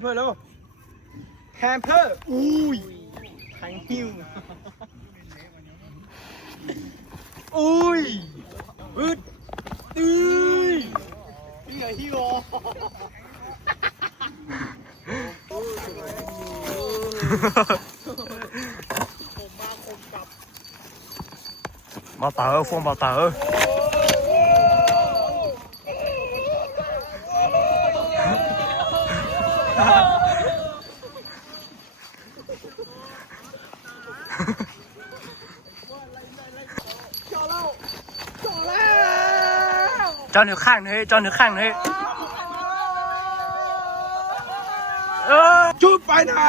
เพื่อนเร็วแฮมเพอร์อุ้ยแทงฮิวอุ้ยอึดนี่ไงฮิวbao tờ phong bao tờ cho nước khang nữa cho nước khang nữa จุดไปหน่า